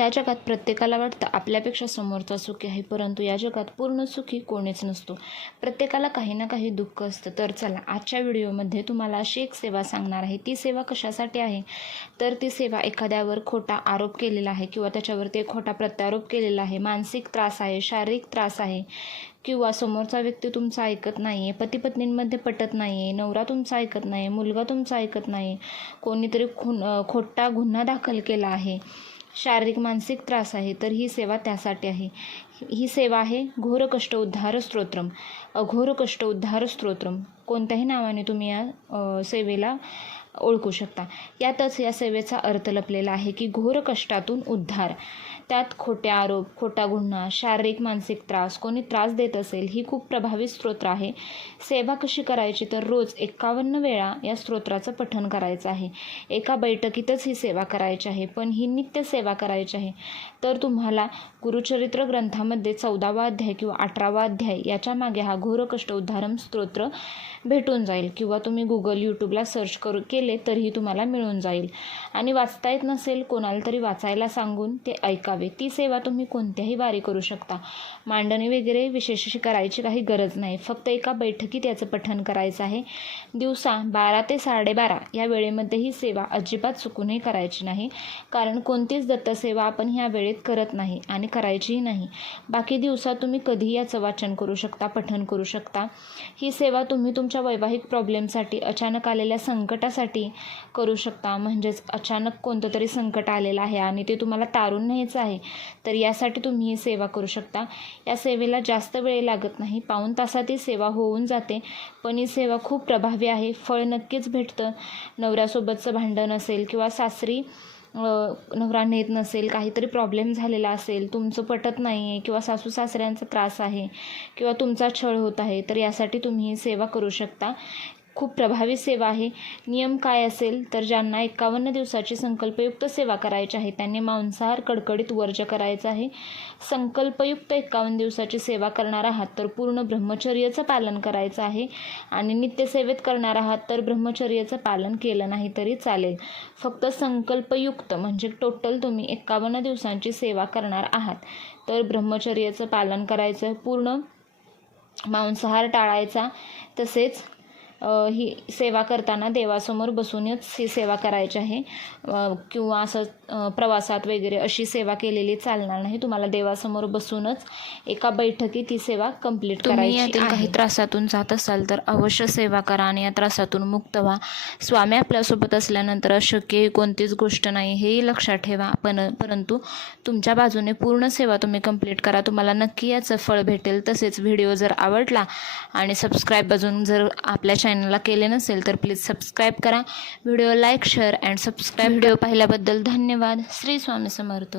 ह्या जगात प्रत्येकाला वाटतं आपल्यापेक्षा समोरचा सुखी आहे परंतु या जगात पूर्ण सुखी कोणीच नसतो. प्रत्येकाला काही ना काही दुःख असतं. तर चला आजच्या व्हिडिओमध्ये तुम्हाला अशी एक सेवा सांगणार आहे. ती सेवा कशासाठी आहे? तर ती सेवा एखाद्यावर खोटा आरोप केलेला आहे किंवा त्याच्यावरती एक खोटा प्रत्यारोप केलेला आहे मानसिक त्रास आहे शारीरिक त्रास आहे किंवा समोरचा व्यक्ती तुमचा ऐकत नाही आहे पती पत्नींमध्ये पटत नाही आहे नवरा तुमचा ऐकत नाही मुलगा तुमचा ऐकत नाही कोणीतरी खून खोटा गुन्हा दाखल केला आहे शारीरिक मानसिक त्रास आहे तर ही सेवा त्यासाठी आहे. ही सेवा आहे घोर कष्ट उद्धार स्तोत्रम. अघोर कष्ट उद्धार स्तोत्रम. कोणत्याही नावाने तुम्ही या सेवेला ओळखू शकता. यातच या सेवेचा अर्थ लपलेला आहे की घोर कष्टातून उद्धार. त्यात खोटे आरोप खोटा गुन्हा शारीरिक मानसिक त्रास कोणी त्रास देत असेल ही खूप प्रभावी स्तोत्र आहे. सेवा कशी करायची तर रोज एकावन्न वेळा या स्तोत्राचं पठण करायचं आहे. एका बैठकीतच ही सेवा करायची आहे पण ही नित्य सेवा करायची आहे. तर तुम्हाला गुरुचरित्र ग्रंथामध्ये चौदावा अध्याय किंवा अठरावा अध्याय याच्या मागे हा घोर कष्ट उद्धारम स्तोत्र भेटून जाईल. किंवा तुम्ही गुगल यूट्यूबला सर्च करू केले तरीही तुम्हाला मिळून जाईल. आणि वाचता येत नसेल कोणाला तरी वाचायला सांगून ते ऐकावे. ती सेवा तुम्ही कोणत्याही वारी करू शकता. मांडणी वगैरे विशेष करायची काही गरज नाही. फक्त एका बैठकीत याचं पठण करायचं आहे. दिवसा बारा ते साडेबारा या वेळेमध्ये ही सेवा अजिबात चुकूनही करायची नाही. कारण कोणतीच दत्तसेवा आपण ह्या वेळेत करत नाही आणि करायचीही नाही. बाकी दिवसात तुम्ही कधीही याचं वाचन करू शकता पठण करू शकता. ही सेवा तुम्ही तुमच्या वैवाहिक प्रॉब्लेमसाठी अचानक आलेल्या संकटासाठी करू शकता? म्हणजेच अचानक कोणतं तरी संकट आलेलं आहे आणि ते तुम्हाला तारून न्यायचं आहे तर यासाठी तुम्ही ही सेवा करू शकता. या सेवेला जास्त वेळ लागत नाही. पाऊण तासात ही सेवा होऊन जाते पण ही सेवा खूप प्रभावी आहे. फळ नक्कीच भेटतं. नवऱ्यासोबतचं भांडण असेल किंवा सासरी नवरा नेत नसेल काहीतरी प्रॉब्लेम झालेला असेल तुमचं पटत नाही आहे किंवा सासू सासऱ्यांचा त्रास आहे किंवा तुमचा छळ होत आहे तर यासाठी तुम्ही ही सेवा करू शकता. खूप प्रभावी सेवा आहे. नियम काय असेल तर ज्यांना एकावन्न दिवसाची संकल्पयुक्त सेवा करायची आहे त्यांनी मांसाहार कडकडीत वर्ज करायचं आहे. संकल्पयुक्त एकावन्न दिवसाची सेवा करणार आहात तर पूर्ण ब्रह्मचर्याचं पालन करायचं आहे आणि नित्यसेवेत करणार आहात तर ब्रह्मचर्याचं पालन केलं नाही तरी चालेल. फक्त संकल्पयुक्त म्हणजे टोटल तुम्ही एकावन्न दिवसांची सेवा करणार आहात. तर ब्रह्मचर्याचं पालन करायचं पूर्ण मांसाहार टाळायचा तसेच ही सेवा करताना देवासमोर बसूनच ही सेवा करायची आहे. किंवा असं प्रवासात वगैरे अशी सेवा केलेली चालणार नाही. तुम्हाला देवासमोर बसूनच एका बैठकीत ही सेवा कंप्लीट करायची काही त्रासातून जात असाल तर अवश्य सेवा करा आणि या त्रासातून मुक्त व्हा. स्वामी आपल्यासोबत असल्यानंतर अशक्य कोणतीच गोष्ट नाही हेही लक्षात ठेवा. पण परंतु तुमच्या बाजूने पूर्ण सेवा तुम्ही कंप्लीट करा. तुम्हाला नक्की याचं फळ भेटेल. तसेच व्हिडिओ जर आवडला आणि सबस्क्राईब अजून जर आपल्या चॅनलला केले नसेल तर प्लीज सबस्क्राईब करा. Video like share and subscribe video पाहिल्याबद्दल धन्यवाद. श्री स्वामी समर्थ.